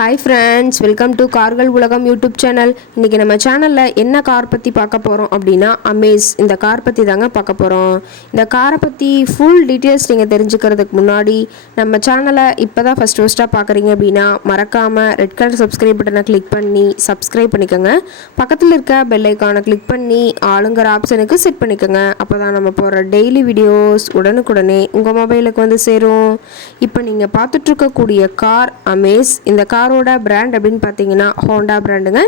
Hi friends, welcome to கார்கள் உலகம் YouTube channel. இன்றைக்கி நம்ம சேனலில் என்ன கார் பற்றி பார்க்க போகிறோம் அப்படின்னா அமேஸ் இந்த கார் பற்றி தாங்க பார்க்க போகிறோம். இந்த காரை பற்றி ஃபுல் டீட்டெயில்ஸ் நீங்கள் தெரிஞ்சுக்கிறதுக்கு முன்னாடி நம்ம சேனலை இப்போ தான் ஃபஸ்ட்டாக பார்க்குறீங்க அப்படின்னா மறக்காமல் ரெட் கலர் சப்ஸ்கிரைப் பட்டனை கிளிக் பண்ணி சப்ஸ்கிரைப் பண்ணிக்கோங்க. பக்கத்தில் இருக்க பெல் ஐக்கானை கிளிக் பண்ணி ஆளுங்கிற ஆப்ஷனுக்கு செட் பண்ணிக்கோங்க. அப்போ தான் நம்ம போகிற டெய்லி வீடியோஸ் உடனுக்குடனே உங்கள் மொபைலுக்கு வந்து சேரும். இப்போ நீங்கள் பார்த்துட்ருக்கக்கூடிய கார் அமேஸ். இந்த காரோட பிராண்ட் அப்படின்னு பார்த்தீங்கன்னா ஹோண்டா பிராண்டுங்க.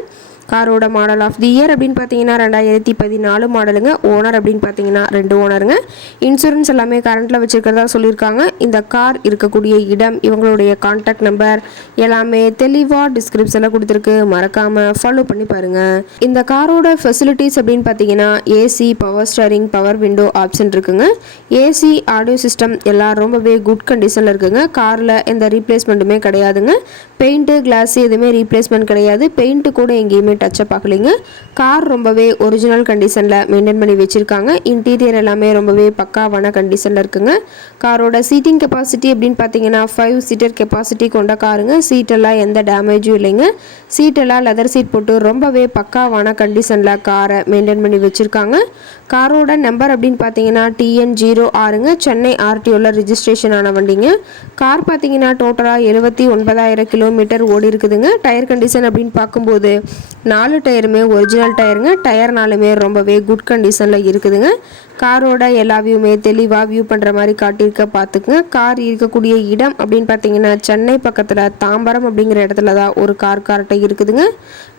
காரோட மாடல் ஆஃப் தி இயர் அப்படின்னு பார்த்தீங்கன்னா 2014 மாடலுங்க. ஓனர் அப்படின்னு பார்த்தீங்கன்னா 2 ஓனருங்க. இன்சூரன்ஸ் எல்லாமே கரண்ட்டில் வச்சுருக்கிறதா சொல்லியிருக்காங்க. இந்த கார் இருக்கக்கூடிய இடம், இவங்களுடைய கான்டாக்ட் நம்பர் எல்லாமே தெளிவாக டிஸ்கிரிப்ஷனில் கொடுத்துருக்கு. மறக்காமல் ஃபாலோ பண்ணி பாருங்கள். இந்த காரோட ஃபெசிலிட்டிஸ் அப்படின்னு பார்த்தீங்கன்னா AC, power steering, power window option இருக்குங்க. ஏசி, ஆடியோ சிஸ்டம் எல்லாம் ரொம்பவே குட் கண்டிஷனில் இருக்குங்க. காரில் எந்த ரீப்ளேஸ்மெண்ட்டுமே கிடையாதுங்க. பெயிண்ட்டு, கிளாஸு எதுவுமே ரீப்ளேஸ்மெண்ட் கிடையாது. பெயிண்ட்டு கூட எங்கேயுமே டச்சப் ஆகலைங்க. கார் ரொம்பவே ஒரிஜினல் கண்டிஷனில் மெயின்டைன் பண்ணி வச்சுருக்காங்க. இன்டீரியர் எல்லாமே ரொம்பவே பக்காவான கண்டிஷனில் இருக்குங்க. காரோட சீட்டிங் கெப்பாசிட்டி அப்படின்னு பார்த்தீங்கன்னா 5 சீட்டர் கெப்பாசிட்டி கொண்ட காருங்க. சீட்டெல்லாம் எந்த டேமேஜும் இல்லைங்க. சீட்டெல்லாம் லெதர் சீட் போட்டு ரொம்பவே பக்காவான கண்டிஷனில் காரை மெயின்டைன் பண்ணி வச்சுருக்காங்க. காரோட நம்பர் அப்படின்னு பார்த்தீங்கன்னா TN06ங்க. சென்னை RTOவில் ரிஜிஸ்ட்ரேஷன் ஆன வண்டிங்க. கார் பார்த்தீங்கன்னா டோட்டலாக 79,000 கிலோமீட்டர் ஓடி இருக்குதுங்க. டயர் கண்டிஷன் அப்படின்னு பார்க்கும்போது 4 டயருமே ஒரிஜினல் டயருங்க. டயர்னாலுமே ரொம்பவே குட் கண்டிஷனில் இருக்குதுங்க. காரோட எல்லா வியூமே தெளிவாக வியூ பண்ணுற மாதிரி காட்டியிருக்க பார்த்துக்குங்க. கார் இருக்கக்கூடிய இடம் அப்படின்னு பார்த்தீங்கன்னா சென்னை பக்கத்தில் தாம்பரம் அப்படிங்கிற இடத்துல தான் ஒரு கார்ட்டை இருக்குதுங்க.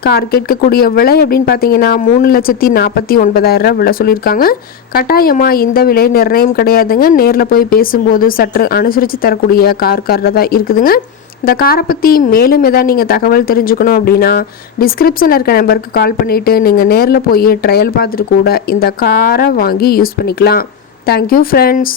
கார் கேட்கக்கூடிய விலை அப்படின்னு பார்த்தீங்கன்னா 3,49,000 விலை சொல்லியிருக்காங்க. கட்டாயமாக இந்த விலை நிர்ணயம் கிடையாதுங்க. நேரில் போய் பேசும்போது சற்று அனுசரித்து தரக்கூடிய காரில் தான் இருக்குதுங்க. இந்த காரை பற்றி மேலும் எதாவது நீங்கள் தகவல் தெரிஞ்சுக்கணும் அப்படின்னா டிஸ்கிரிப்ஷனில் இருக்க நம்பருக்கு கால் பண்ணிவிட்டு நீங்கள் நேரில் போய் ட்ரையல் பார்த்துட்டு கூட இந்த காரை வாங்கி யூஸ் பண்ணிக்கலாம். Thank you friends.